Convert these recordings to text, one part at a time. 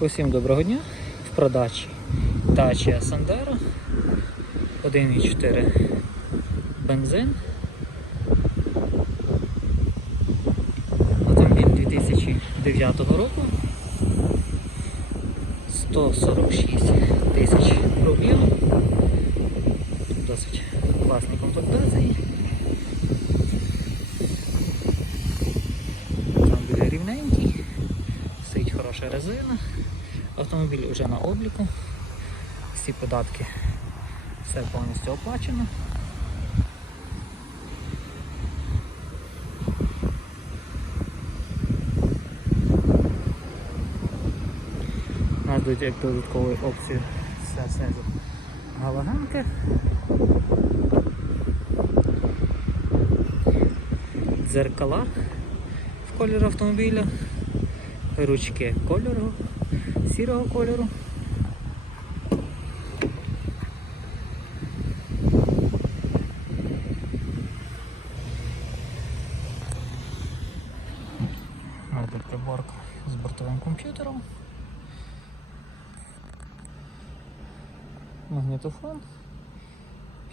Усім доброго дня. В продачі Dacia Sandero 1,4 бензин. Автомобіль 2009 року. 146 тисяч пробіг. Досить класні комплектації. Резина. Автомобіль вже на обліку. Всі податки все повністю оплачено. У нас дають як додаткову опцію все знизу галаганки. Дзеркала в кольору автомобіля, ручки кольору, сірого кольору. Ось приборка з бортовим комп'ютером. Магнітофон,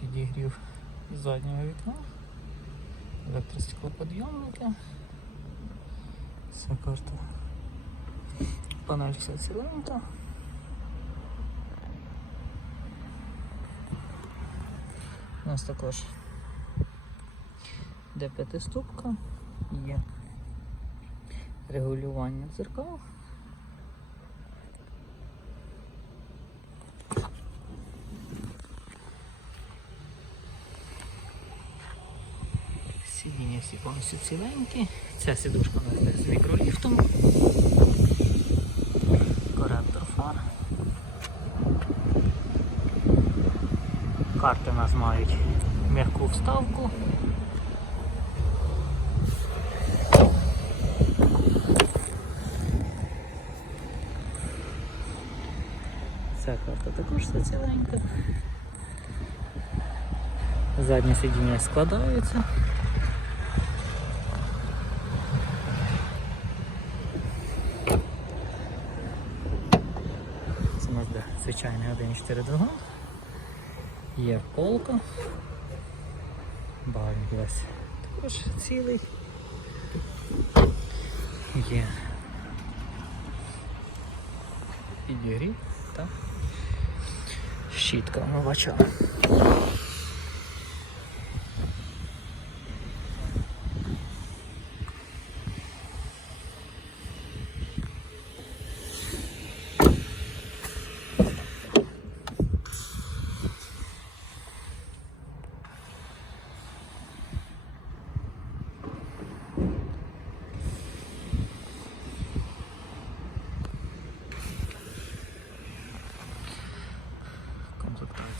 підігрів заднього вікна, електростеклоподйомники. Це карта. Панель вся ціленька. У нас також де п'ятиступка, є регулювання дзеркал. Сидіння всі повністю ціленькі. Ця сідушка у нас з мікроліфтом. Карти у нас мають м'яку вставку. Ця карта також все ціленька. Заднє сидіння складаються. Це у нас звичайний 1.4 двигун. Є полка. Багажник весь також цілий. Є підігрів, так? Щітка, ми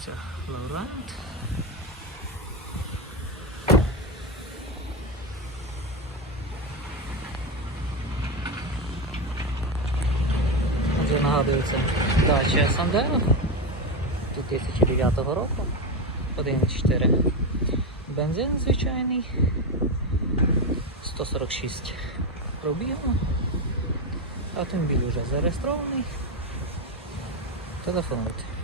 Комплектація Laurent. Отже, це Dacia Sandero 2009 року. 1.4 бензин звичайний. 146 пробігу. Автомобіль вже зареєстрований. Телефонуйте.